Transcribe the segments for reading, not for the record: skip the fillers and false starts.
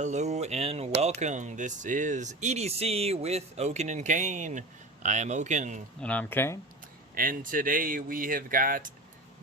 Hello and welcome. This is EDC with Oaken and Kane. I am Oaken. And I'm Kane. And today we have got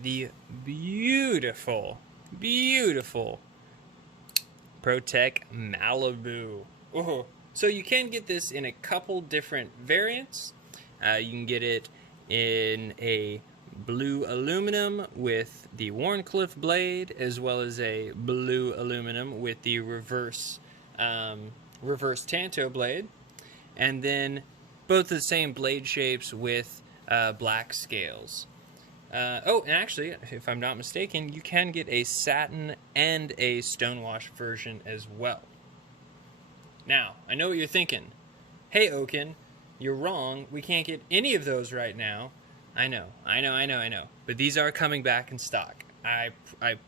the beautiful Protech Malibu. Oh. So you can get this in a couple different variants. You can get it in a blue aluminum with the Wharncliffe blade, as well as a blue aluminum with the reverse Tanto blade, and then both the same blade shapes with black scales. And actually, if I'm not mistaken, you can get a satin and a stonewash version as well. Now, I know what you're thinking. Hey, Oaken, you're wrong. We can't get any of those right now. I know. But these are coming back in stock. I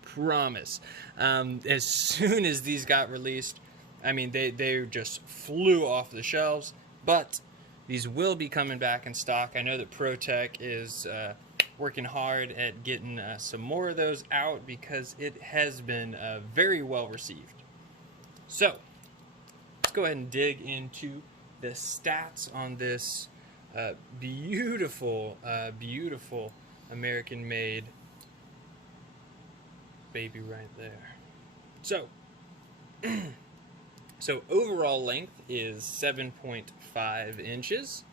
promise. As soon as these got released, I mean, they just flew off the shelves. But these will be coming back in stock. I know that Protech is working hard at getting some more of those out because it has been very well received. So, let's go ahead and dig into the stats on this beautiful American-made baby right there. So, overall length is 7.5 inches.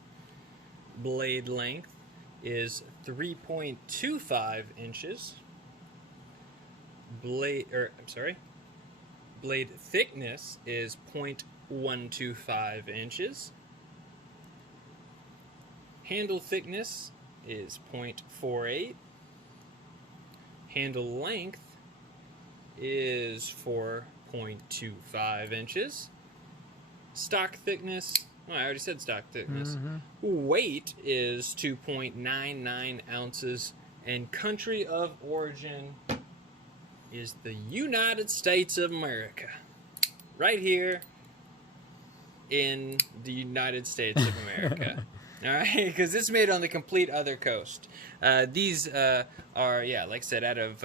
Blade length is 3.25 inches. Blade thickness is 0.125 inches. Handle thickness is 0.48. Handle length is 4.25 inches. Stock thickness, well, I already said stock thickness. Weight is 2.99 ounces. And country of origin is the United States of America. Right here in the United States of America. All right, because it's made on the complete other coast. These are, like I said, out of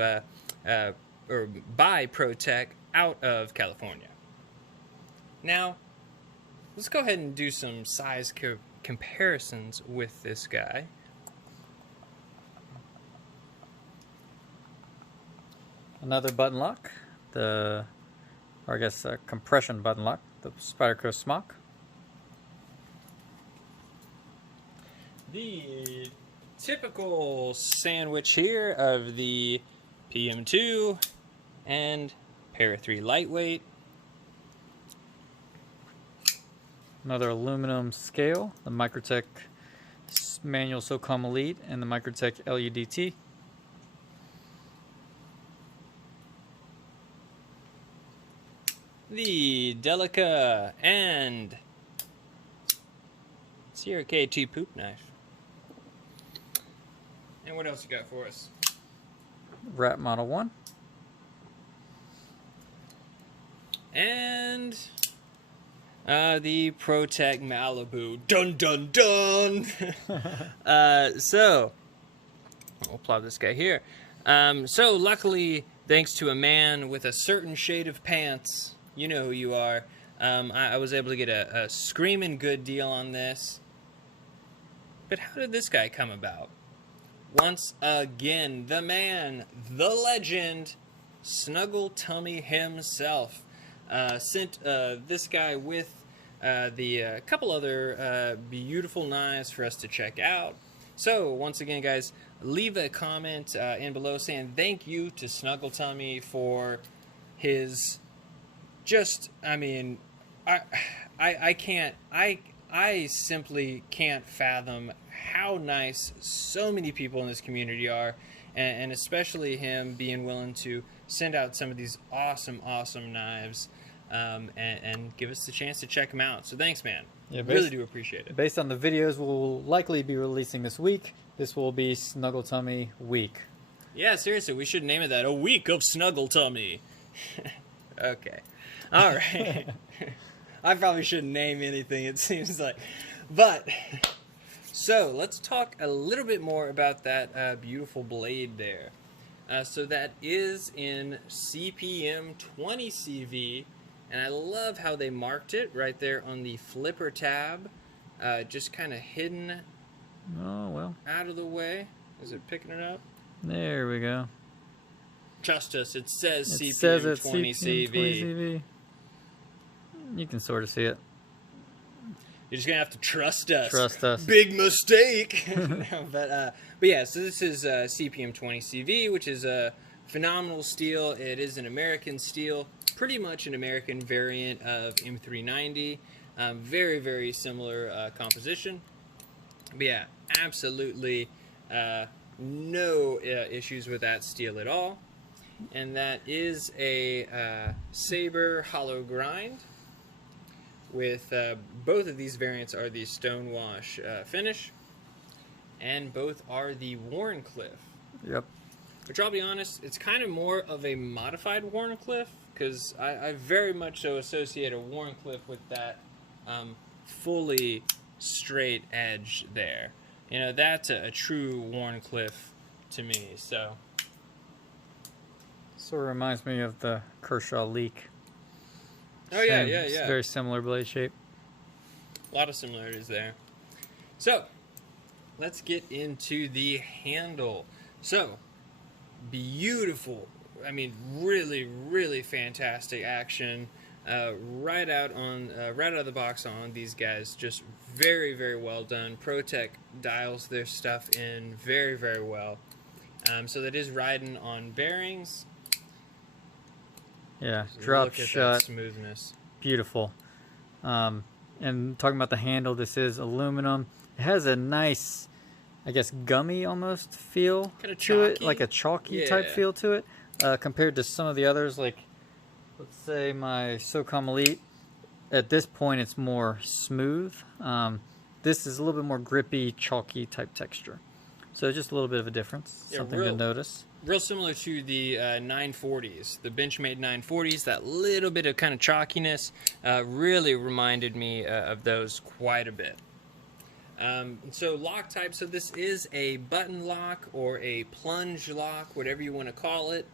or by Protech out of California. Now, let's go ahead and do some size comparisons with this guy. Another button lock, compression button lock, the Spyderco Smock. The typical sandwich here of the PM2 and Para 3 lightweight. Another aluminum scale, the Microtech Manual SOCOM Elite and the Microtech LUDT. The Delica and Sierra K2 poop knife. And what else you got for us? Rat Model 1. And the Protech Malibu. Dun dun dun! So, we'll plot this guy here. So, luckily, thanks to a man with a certain shade of pants, you know who you are, I was able to get a screaming good deal on this. But how did this guy come about? Once again, the man, the legend, Snuggle Tummy himself, sent this guy with the couple other beautiful knives for us to check out. So, once again, guys, leave a comment in below saying thank you to Snuggle Tummy for his I simply can't fathom how nice so many people in this community are, and especially him being willing to send out some of these awesome knives and give us the chance to check them out. So thanks, man. Yeah, really do appreciate it. Based on the videos we'll likely be releasing this week, this will be Snuggle Tummy Week. Yeah, seriously, we should name it that. A week of Snuggle Tummy. Okay. All right. I probably shouldn't name anything, it seems like. But, so, let's talk a little bit more about that beautiful blade there. So that is in CPM 20 CV And I love how they marked it right there on the flipper tab, just kind of hidden Oh, well. out of the way. Is it picking it up? There we go. Trust us, it says It CPM says it's 20 CPM 20 CV. You can sort of see it. You're just gonna have to trust us. Trust us. Big mistake. No, but yeah. So this is CPM 20 CV, which is a phenomenal steel. It is an American steel, pretty much an American variant of M390. Very, very similar composition. But yeah, absolutely no issues with that steel at all. And that is a Sabre hollow grind. With both of these variants are the stonewash finish, and both are the Wharncliffe. Yep. Which I'll be honest, it's kind of more of a modified Wharncliffe, because I very much so associate a Wharncliffe with that fully straight edge there. You know, that's a true Wharncliffe to me. So Sort of reminds me of the Kershaw Leak. oh yeah, Same. yeah, It's yeah. very similar blade shape. A lot of similarities there. So, let's get into the handle. So, beautiful. I mean, really, really fantastic action. Right out of the box on these guys. Just very, very well done. Protech dials their stuff in very, very well. So that is riding on bearings. Yeah, drop Look at shot. that smoothness. Beautiful. And talking about the handle, this is aluminum. It has a nice, I guess, gummy almost feel Kinda to it, chalky? like a chalky type Yeah. feel to it, compared to some of the others. Like, let's say my SOCOM Elite. At this point, it's more smooth. This is a little bit more grippy, chalky type texture. So just a little bit of a difference. Yeah, Something to notice. Real similar to the 940s, the Benchmade 940s. That little bit of kind of chalkiness really reminded me of those quite a bit. So lock type, so this is a button lock or a plunge lock, whatever you want to call it,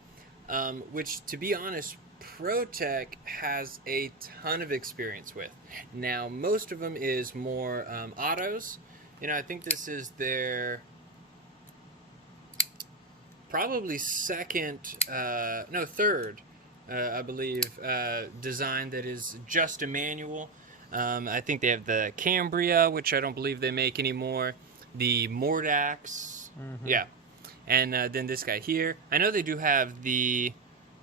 which, to be honest, Protech has a ton of experience with. Now, most of them is more autos. You know, I think this is their probably third, I believe, design that is just a manual. I think they have the Cambria, which I don't believe they make anymore. The Mordax, yeah, and then this guy here. I know they do have the,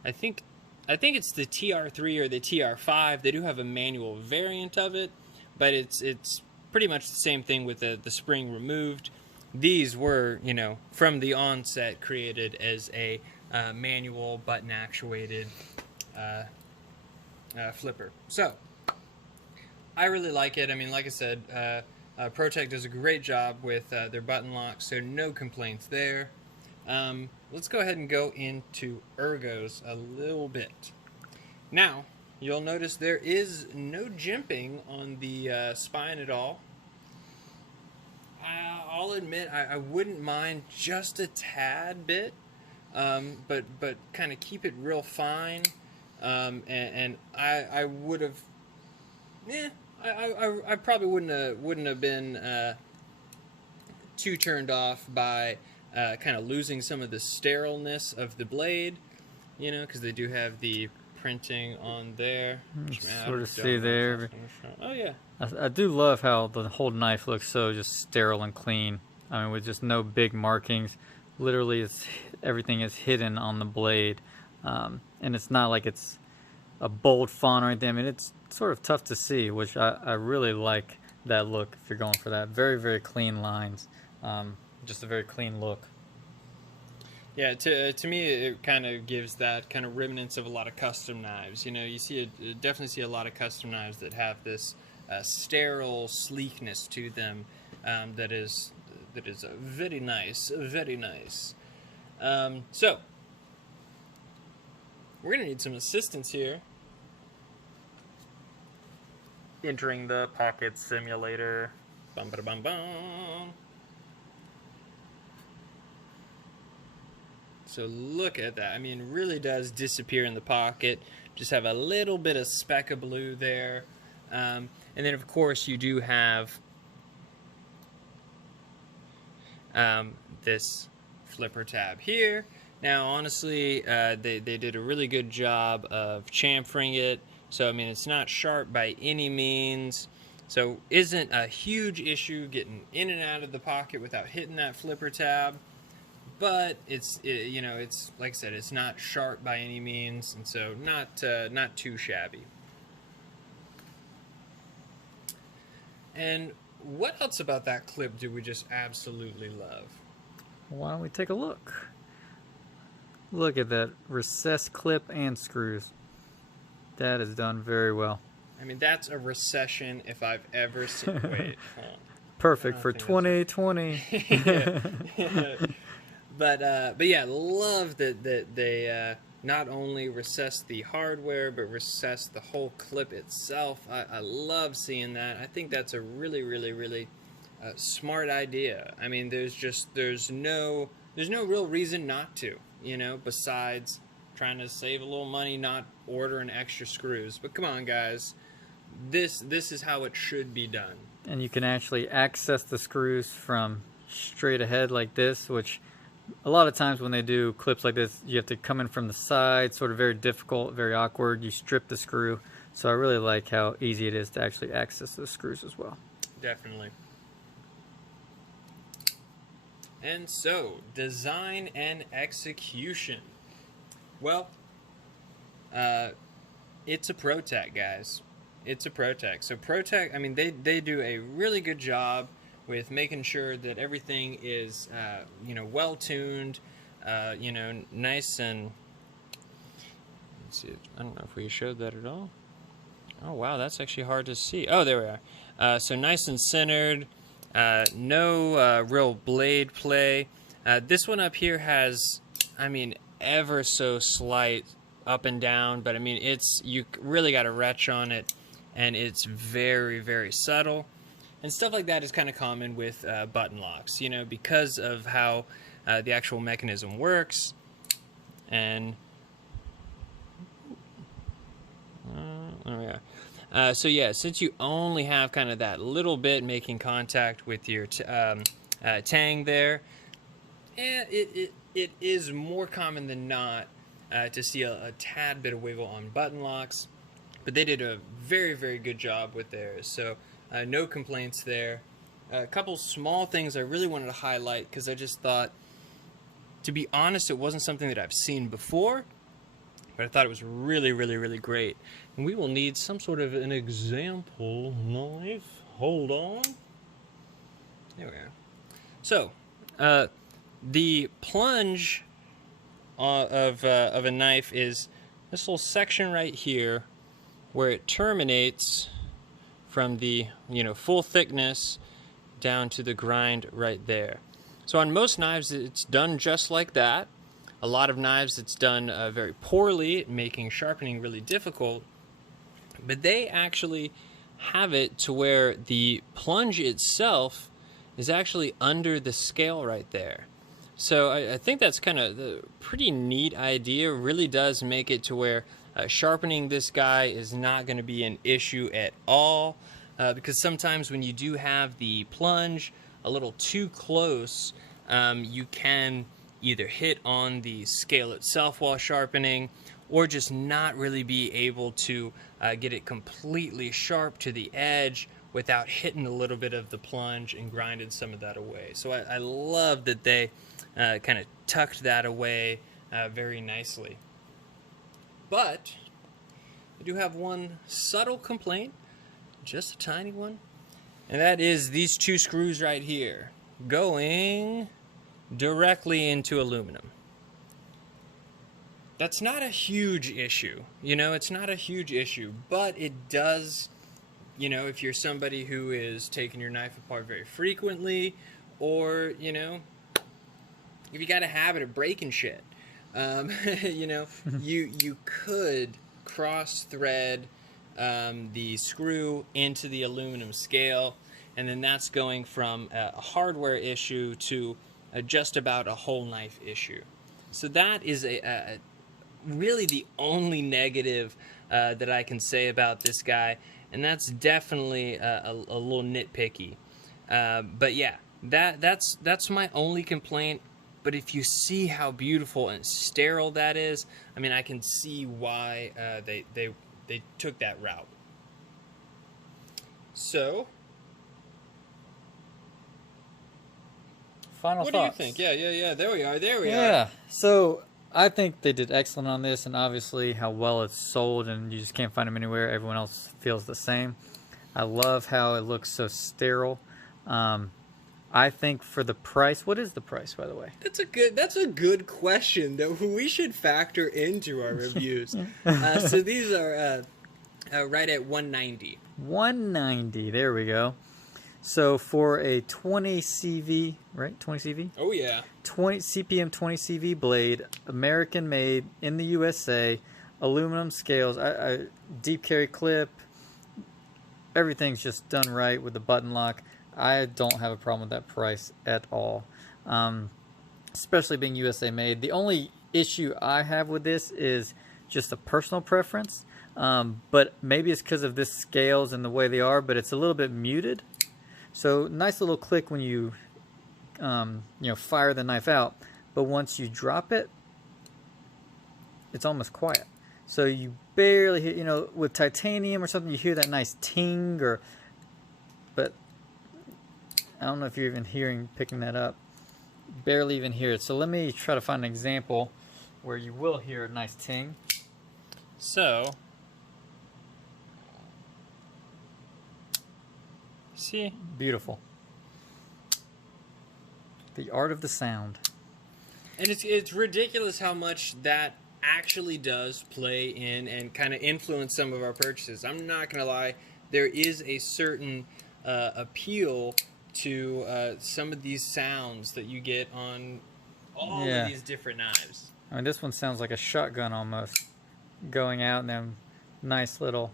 I think it's the TR3 or the TR5. They do have a manual variant of it, but it's pretty much the same thing with the spring removed. These were, you know, from the onset created as a manual button actuated flipper. So I really like it. I mean, like I said, Protech does a great job with their button locks, so no complaints there. Let's go ahead and go into ergos a little bit. Now, you'll notice there is no jimping on the spine at all. I'll admit I wouldn't mind just a tad bit, but kind of keep it real fine. And I would have, I probably wouldn't have been too turned off by kind of losing some of the sterileness of the blade, you know, because they do have the printing on there. Sort of see there. Oh yeah. I do love how the whole knife looks so just sterile and clean. I mean, with just no big markings. Literally, everything is hidden on the blade. And it's not like it's a bold font or anything. I mean, it's sort of tough to see, which I really like that look if you're going for that. Very, very clean lines. Just a very clean look. Yeah, to me, it kind of gives that kind of remnants of a lot of custom knives. You know, you definitely see a lot of custom knives that have this sterile sleekness to them that is very nice, very nice. So we're gonna need some assistance here. Entering the pocket simulator. Bum ba bum bum. So look at that. I mean, it really does disappear in the pocket. just have a little bit of speck of blue there. And then, of course, you do have this flipper tab here. Now, honestly, they did a really good job of chamfering it. So, I mean, it's not sharp by any means. So, isn't a huge issue getting in and out of the pocket without hitting that flipper tab. But it's like I said, it's not sharp by any means, and so not too shabby. And what else about that clip do we just absolutely love? Why don't we take a look? Look at that recessed clip and screws. That is done very well. I mean, that's a recession if I've ever seen. Wait, hold on. Perfect for 2020. Yeah. But yeah, love that they not only recessed the hardware, but recessed the whole clip itself. I love seeing that. I think that's a really, really, really smart idea. I mean, there's no real reason not to, besides trying to save a little money, not ordering extra screws. But come on, guys, this is how it should be done. And you can actually access the screws from straight ahead like this, which a lot of times when they do clips like this, you have to come in from the side, sort of very difficult, very awkward. You strip the screw. So I really like how easy it is to actually access those screws as well. Definitely. And so, design and execution. Well, it's a Protech, guys. It's a Protech. So Protech, I mean, they do a really good job with making sure that everything is, well tuned, nice and. Let's see. I don't know if we showed that at all. Oh wow, that's actually hard to see. Oh, there we are. So nice and centered. No real blade play. This one up here has, I mean, ever so slight up and down, but I mean, you really got to retch on it, and it's very, very subtle. And stuff like that is kind of common with button locks, because of how the actual mechanism works. And there we are. So yeah, since you only have kind of that little bit making contact with your tang there, it is more common than not to see a tad bit of wiggle on button locks. But they did a very, very good job with theirs. So no complaints there. A couple small things I really wanted to highlight because I just thought, to be honest, it wasn't something that I've seen before, but I thought it was really, really, really great. And we will need some sort of an example knife. Hold on. There we are. So, the plunge of a knife is this little section right here where it terminates from the full thickness down to the grind right there. So on most knives it's done just like that. A lot of knives it's done very poorly, making sharpening really difficult. But they actually have it to where the plunge itself is actually under the scale right there. So I think that's kind of the pretty neat idea. Really does make it to where sharpening this guy is not going to be an issue at all. Because sometimes when you do have the plunge a little too close, you can either hit on the scale itself while sharpening, or just not really be able to get it completely sharp to the edge without hitting a little bit of the plunge and grinding some of that away. So I love that they kind of tucked that away very nicely. But I do have one subtle complaint, just a tiny one, and that is these two screws right here going directly into aluminum. That's not a huge issue, it's not a huge issue, but it does, if you're somebody who is taking your knife apart very frequently, or, if you got a habit of breaking shit, you could cross-thread the screw into the aluminum scale, and then that's going from a hardware issue to just about a whole knife issue. So that is a really the only negative that I can say about this guy, and that's definitely a little nitpicky. But yeah, that's my only complaint. But if you see how beautiful and sterile that is, I mean, I can see why they took that route. So, Final what thoughts. do you think? Yeah. There we are. Yeah. So I think they did excellent on this, and obviously how well it's sold, and you just can't find them anywhere. Everyone else feels the same. I love how it looks so sterile. I think for the price, what is the price, by the way? That's a good question that we should factor into our reviews. So these are right at $190. $190. There we go. So for a 20 CV, right? 20 CV? Oh yeah. 20 CPM 20 CV blade, American made in the USA, aluminum scales, deep carry clip. Everything's just done right with the button lock. I don't have a problem with that price at all, especially being USA made. The only issue I have with this is just a personal preference, but maybe it's because of this scales and the way they are, but it's a little bit muted. So nice little click when you fire the knife out, but once you drop it, it's almost quiet. So you barely hear, with titanium or something, you hear that nice ting, but I don't know if you're even picking that up. Barely even hear it. So let me try to find an example where you will hear a nice ting. So, see? Beautiful. The art of the sound. And it's ridiculous how much that actually does play in and kind of influence some of our purchases. I'm not going to lie. There is a certain appeal to some of these sounds that you get on all of these different knives. I mean, this one sounds like a shotgun almost, going out and then nice little,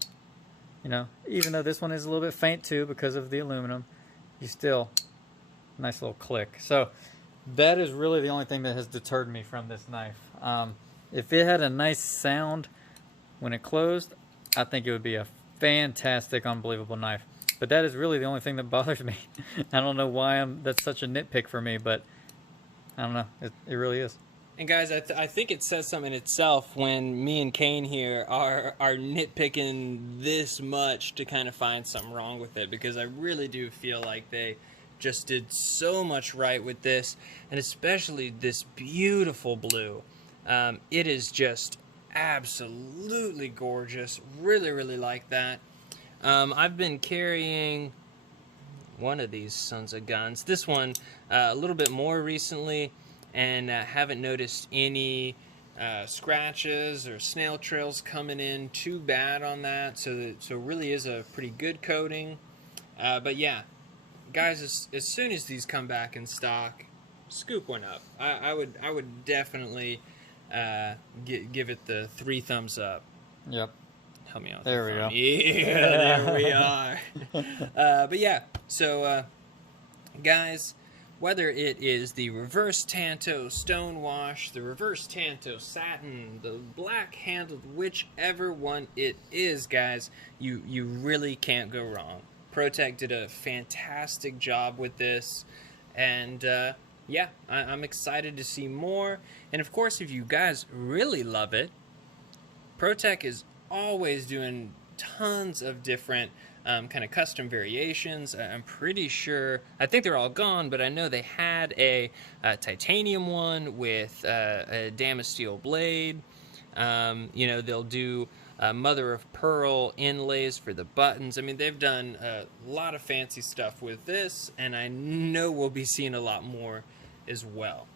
even though this one is a little bit faint too because of the aluminum, you still, nice little click. So that is really the only thing that has deterred me from this knife. If it had a nice sound when it closed, I think it would be a fantastic, unbelievable knife. But that is really the only thing that bothers me. I don't know why that's such a nitpick for me, but I don't know. It really is. And guys, I think it says something in itself when me and Kane here are nitpicking this much to kind of find something wrong with it, because I really do feel like they just did so much right with this, and especially this beautiful blue. It is just absolutely gorgeous. Really, really like that. I've been carrying one of these sons of guns. This one a little bit more recently, and haven't noticed any scratches or snail trails coming in too bad on that. So really is a pretty good coating. But yeah, guys, as soon as these come back in stock, scoop one up. I would definitely give it the 3 thumbs up. Yep. Help me out. There we go. Yeah, there we are. But yeah, so guys, whether it is the reverse Tanto stonewash, the reverse Tanto satin, the black handled, whichever one it is, guys, you really can't go wrong. Protech did a fantastic job with this, and yeah, I'm excited to see more. And of course, if you guys really love it, Protech is always doing tons of different kind of custom variations. I'm pretty sure, I think they're all gone, but I know they had a titanium one with a Damasteel blade. They'll do mother of pearl inlays for the buttons. I mean, they've done a lot of fancy stuff with this, and I know we'll be seeing a lot more as well.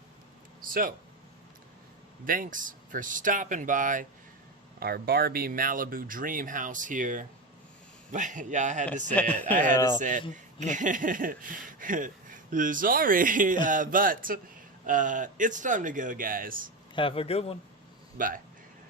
So, thanks for stopping by our Barbie Malibu dream house here. Yeah, I had to say it. Sorry, but it's time to go, guys. Have a good one. Bye.